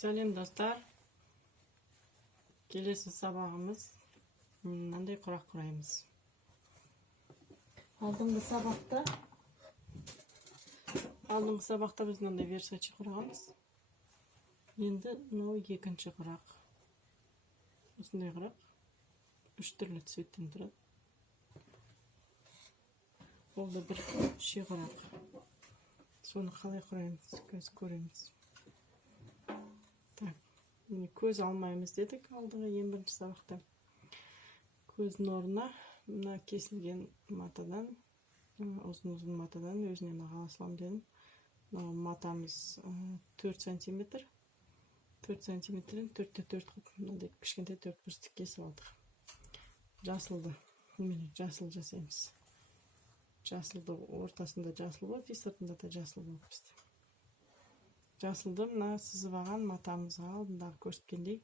Сәлем достар, келесі сабағымыз мынандай құрақ құраймыз. Алдыңғы сабақта біз мынандай Версачи құрғанбыз. Енді мынау екінші құрақ. Осындай құрақ 3 түрлі цветтен тұрады. Ол да бір ши құрақ. Соны қалай құраймыз көреміз. Көз алмаймыз дедік алдыңғы ең бірінші сабақта. Көздің орнына мына кесілген матадан, ұзын матадан өзінен ала салам дедім. Матамыз 4 сантиметр. 4 сантиметрден 4-те 4 қып, мынандай кішкентай 4 бүрістік кесіп алдық. Жасыл жасаймыз. Жасылды ортасында жасыл болады, сыртында да жасыл болып бізде. Жасылды мына сызып алған матамызға алдындағы көрсеткендей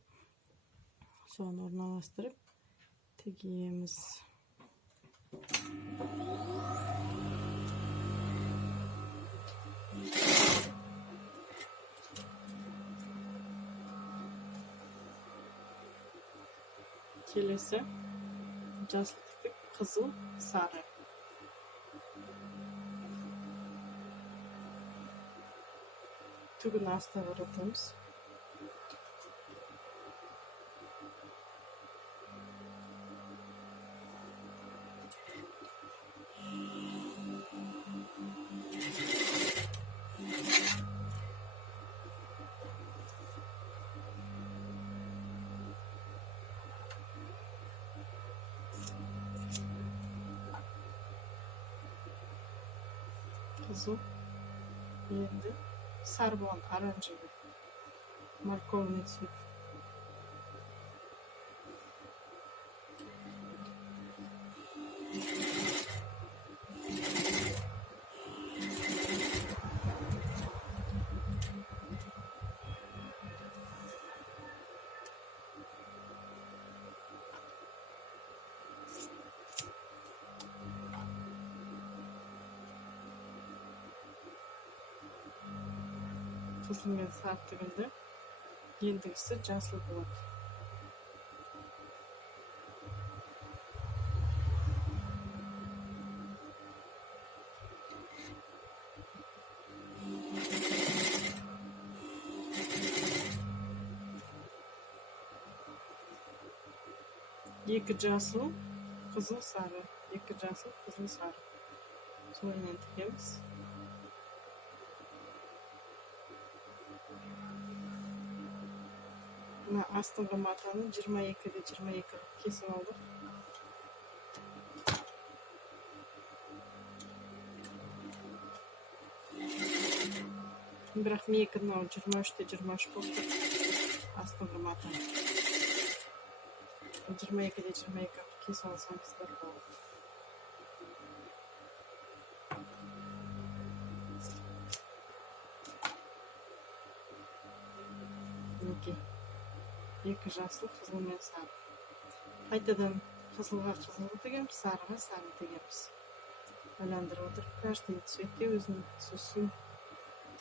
соны орналастырып тігеміз. Келесі жасыл тіктік, қызыл, сары. Түгін аста бұратымыз. Қызыл. Енді сары болған оранжевый, морковный цвет. Қызыл мен сары тігілді. Ендігісі жасыл болады. Екі жасыл, қызыл, сары. Екі жасыл, қызыл, сары. Сонымен тігеміз. Мына астыңғы матаны 22-де 22 кесіп алдық. Бірақ менікі 23-де 23 болды. Астыңғы матаны 22-де 22 кесіп алсам біздер болады. Екі жасыл, қызыл мен сары. Қайтадан қызылға қызылды тігеміз, сарыға сары тігеміз. Байландырып отырып, каждый цветке өзінің түсін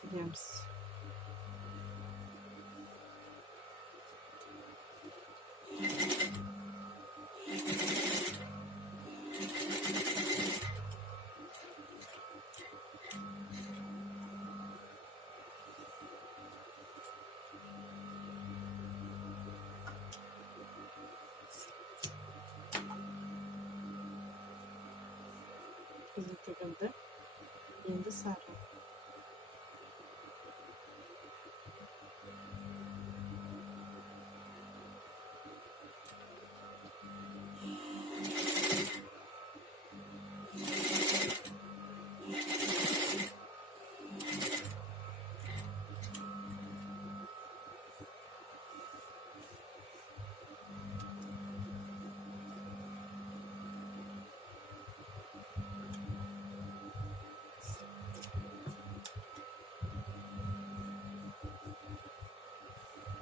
тігеміз. Қызыл тігілді. Енді сары.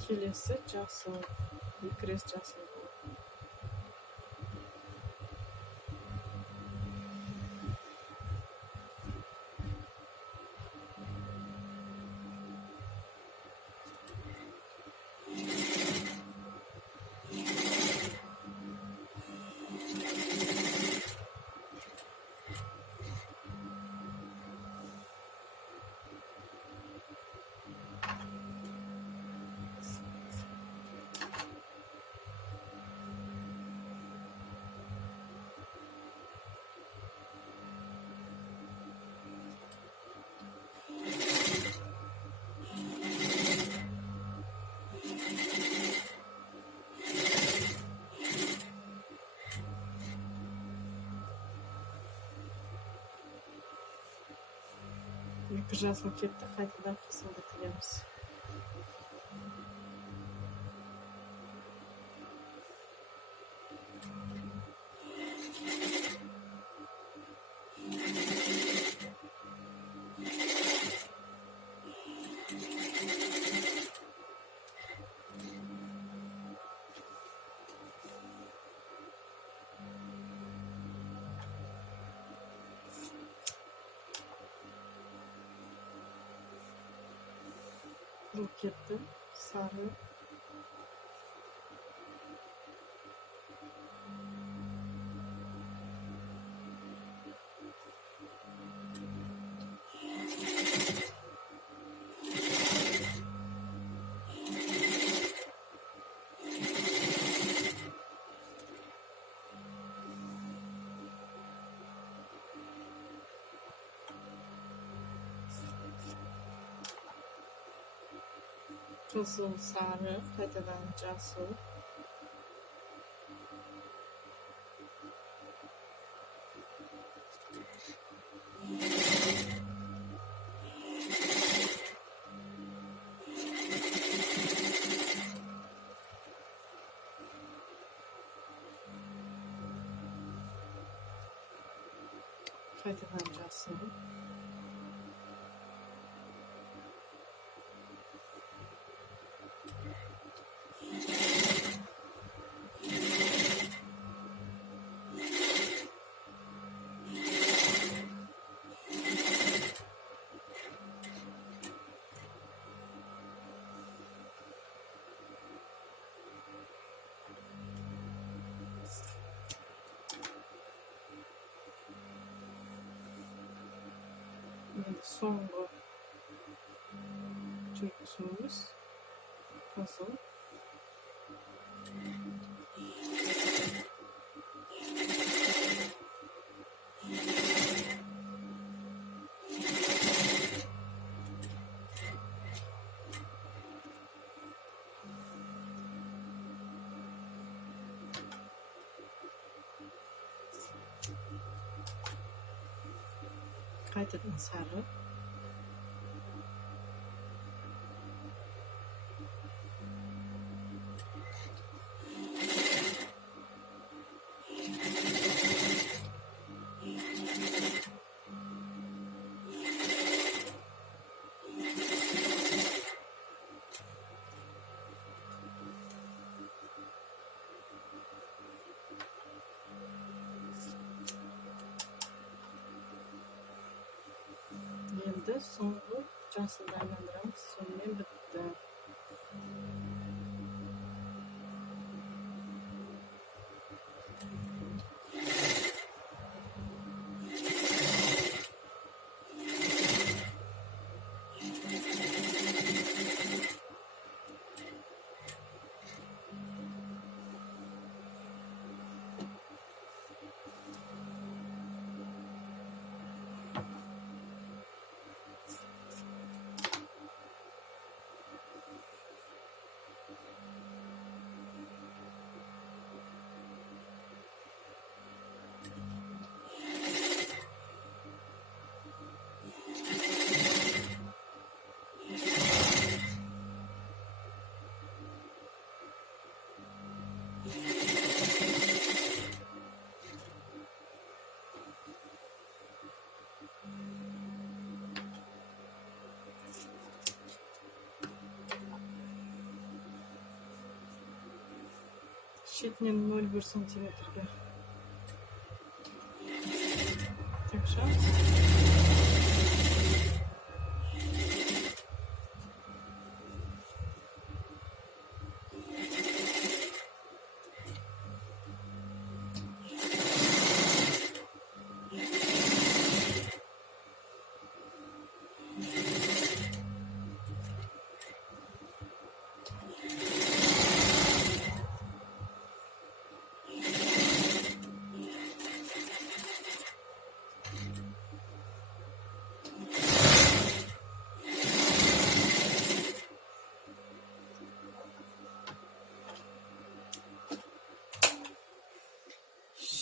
Келесі жасыл, екі рет жасыл. Arka жазылып кетті, қайтадан қысымды тігеміз. Құрылып кетті, сары. Қызыл, сары, қайтадан жасыл. Қайтадан жасыл. Енді соңғы жүргізуіміз қызыл. Қайтадан сары. Енді соңғы жасылды айландырамыз, сонымен бітті. Шетінен 0,1 сантиметрге тікшіміз.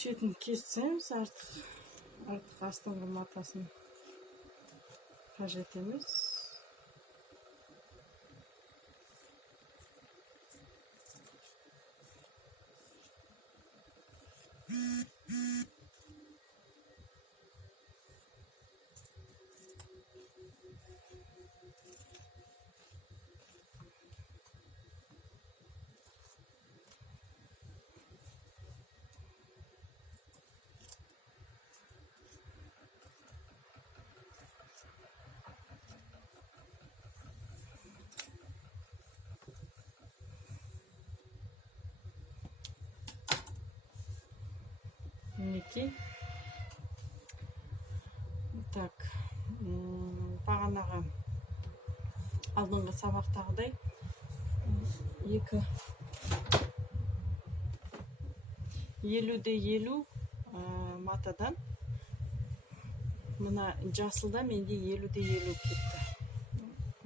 Шетін кессеміз, артық астыңғы матасын қажет емес. Мінекей. Так, бағанағы алдыңғы сабақтағыдай 50-50 матадан мына жасылда менде 50-50 кетті.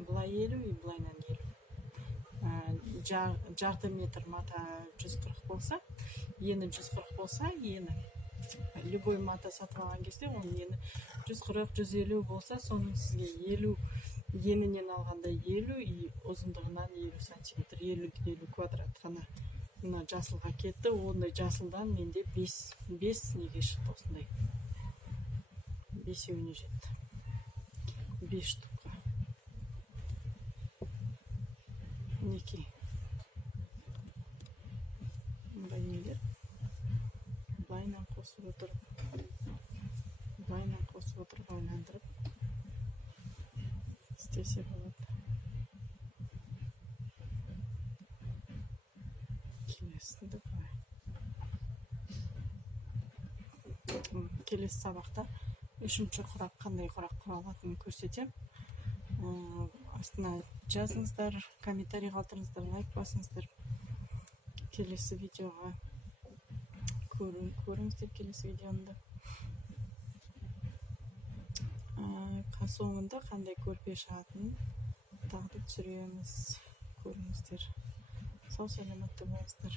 Бұлай 50, бұлайнан 50. Жарты метр мата 140 болса, ені 140 болса, ені любой мата сатып алған кезде, оның ені 140-150 болса, соның сізге 50 енінен алғанда 50 и ұзындығынан 50 сантиметр, 50 квадрат ғана мына жасылға кетті. Ондай жасылдан менде 5 неге шықты осындай. 5-еуіне жетті. 5 штукқа. Мінекей. Мұндай нелер. Бұлайнан қосып отырып, байландырып істесе болады. Келесінде бұлай. Келесі сабақта үшінші құрақ қандай құрақ құралатынын көрсетем. Астына жазыңыздар, комментарий қалдырыңыздар, лайк басыңыздар. Келесі видеоға көріңіздер келесі видеомда. Соңында қандай көрпе шығатынын тағы да түсіреміз. Көріңіздер. Сау саламатта болыңыздар.